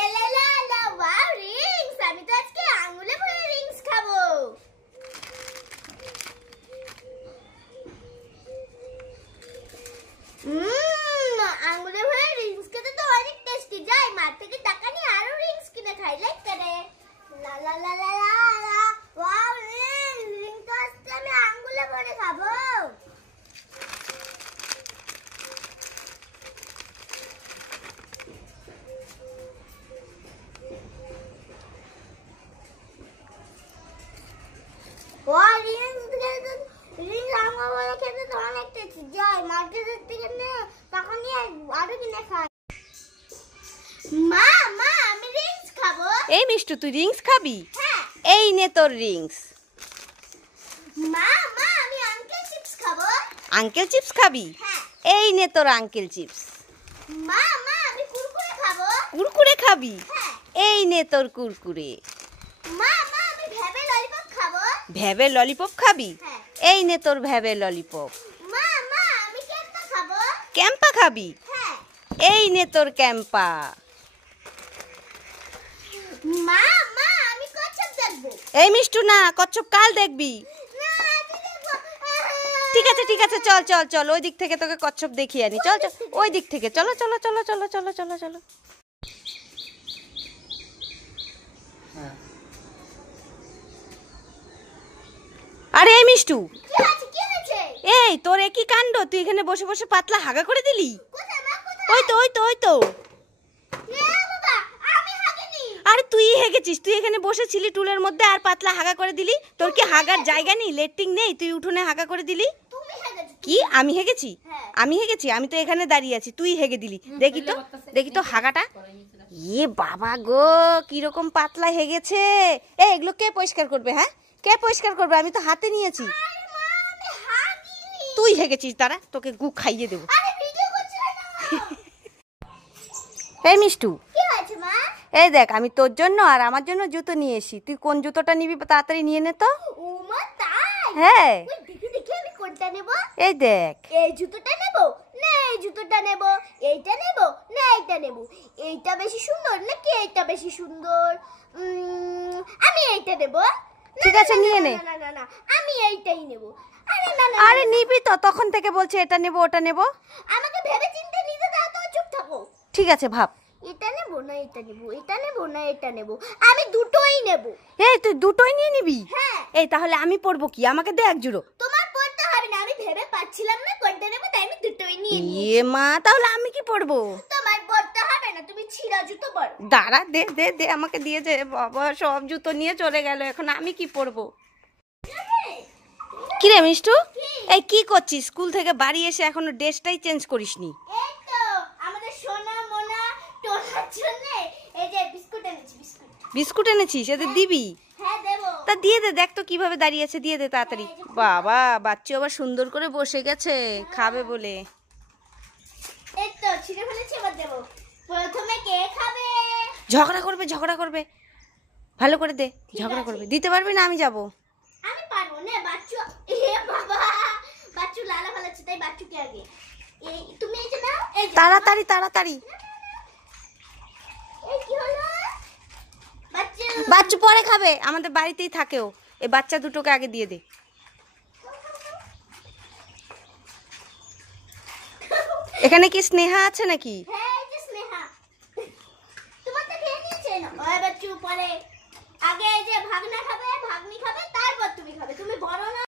লা লা লা লা ওয়াও রিংস আমি তো আজকে আঙ্গুলে ভরে রিংস খাবো আঙ্গুলে ভরে রিংস খেতে তো অনেক টেস্টি যাই মার থেকে টাকা নিয়ে আরো রিংস কিনে খাই লাইক করে লা লা লা লা লা ওয়াও রিংস তো আজকে আমি আঙ্গুলে ভরে খাবো রিংস আঙ্গুলে খেতে তো অনেক টেস্টি যাই মার্কেটের থেকে নে টাকা নিয়ে আরো কিনে খাই মা মা আমি রিংস খাবো এই মিষ্টু তুই রিংস খাবি হ্যাঁ এই নে তোর রিংস মা মা আমি আঙ্কেল চিপস খাবো আঙ্কেল চিপস খাবি হ্যাঁ এই নে তোর আঙ্কেল চিপস মা মা আমি কুরকুরে খাবো কুরকুরে খাবি হ্যাঁ এই নে তোর কুরকুরে মা মা আমি ভেবে ললিপপ খাবো ভ্যাবে ললিপপ খাবি হ্যাঁ এই নে তোর ভ্যাবে ললিপপ মা মা আমি কেকটা খাবো ক্যাম্পা খাবি হ্যাঁ এই নে তোর ক্যাম্পা মা মা আমি কচ্ছপ দেখবো এই মিষ্টু না কচ্ছপ কাল দেখবি না আমি দেখবো ঠিক আছে চল চল চল ওই দিক থেকে তোকে কচ্ছপ দেখিয়ে আনি চল চল ওই দিক থেকে চলো চলো চলো চলো চলো চলো চলো আরে এই মিষ্টু কি হয়েছে এই তোর একই কাণ্ড তুই এখানে বসে বসে পাতলা হাগা করে দিলি কোথায় মা কোথায় ওই তো বাবা আমি হাগিনি আরে তুই হেগেছিস তুই এখানে বসেছিলি টুলের মধ্যে আর পাতলা হাগা করে দিলি তোর কি হাগার জায়গা নেই লেট্রিং নেই তুই উঠোনে হাগা করে দিলি তুমি হাগেছো কি আমি হেগেছি হ্যাঁ। আমি তো এখানে দাঁড়িয়ে আছি তুই হেগে দিলি দেখি তো হাগাটা ইয়ে বাবা গো কিরকম পাতলা হেগেছে এগুলো কে পরিষ্কার করবে হ্যাঁ কে পরিষ্কার করবে আমি তো হাতে নিয়েছি আরে মা আমি হাগিনি তুই হেগেছিস দাঁড়া তোকে গু খাইয়ে দেবো আরে ভিডিও করছিস না এই মিষ্টু কি হয়েছে মা এই দেখ আমি তোর জন্য আর আমার জন্য জুতো নিয়ে এসি তুই কোন জুতোটা নিবি তাড়াতাড়ি নিয়ে নে তো ও মা তাই হ্যাঁ ওই দেখি দেখি আমি কোনটা নেব এই দেখ এই জুতোটা নেব না এই জুতোটা নেব এইটা নেব না এইটা নেব এইটা বেশি সুন্দর নাকি এইটা বেশি সুন্দর আমি এইটা নেব ঠিক আছে নিয়ে নে না না না আমি এইটাই নেব আরে না না আরে নিবি তো তখন থেকে বলছে এটা নেব ওটা নেব আমাকে ভেবে চিন্তে নিতে দাও তো চুপ থাকো ঠিক আছে ভাব এটা নেব না এটা নেব এটা নেব না এটা নেব আমি দুটোই নেব এই তুই দুটোই নিয়ে নিবি হ্যাঁ এই তাহলে আমি পরবো কি আমাকে দে এক জোড়ো তোমার পড়তে হবে না আমি ভেবে পাচ্ছিলাম না কোনটা নেব তাই আমি দুটোই নিয়ে নিই ইয়ে মা তাহলে আমি কি পরবো তোমার পড়তে হবে না তুমি ছিঁড়া জুতো পরো দাঁড়া দে দে দে আমাকে দিয়ে যে বাবা সব জুতো নিয়ে চলে গেল এখন আমি কি পরবো কি রে মিষ্টু এই কি করছিস স্কুল থেকে বাড়ি এসে এখনো ড্রেসটাই চেঞ্জ করিসনি এই তো আমাদের সোনা মোনা টোনার জন্য এই যে বিস্কুট এনেছি বিস্কুট এনেছিস এদের দিবি হ্যাঁ দেব তা দিয়ে দে দেখ তো কিভাবে দাঁড়িয়ে আছে দিয়ে দে তাড়াতাড়ি বাবা বাচ্চা আবার সুন্দর করে বসে গেছে খাবে বলে এই তো ছিঁড়ে ফেলেছি এবার দেব প্রথমে কে খাবে ঝগড়া করবে ভালো করে দে ঝগড়া করবে দিতে পারবি না আমি যাব আমি পারবো না বাচ্চু এ বাবা বাচ্চু লালা ফেলেছে তাই বাচ্চুকে আগে এই তুমি এই যে নাও এই যে তাড়াতাড়ি এই কি হলো বাচ্চু বাচ্চু পরে খাবে আমাদের বাড়িতেই থাকেও এই বাচ্চা দুটোকে আগে দিয়ে দে এখানে কি স্নেহা আছে নাকি হ্যাঁ এই যে স্নেহা তোমার তো খেয়ে নিয়েছে না ওই বাচ্চু পরে আগে এই যে ভাগনা খাবে ভাগ্নি খাবে তারপর তুমি খাবে তুমি বড় না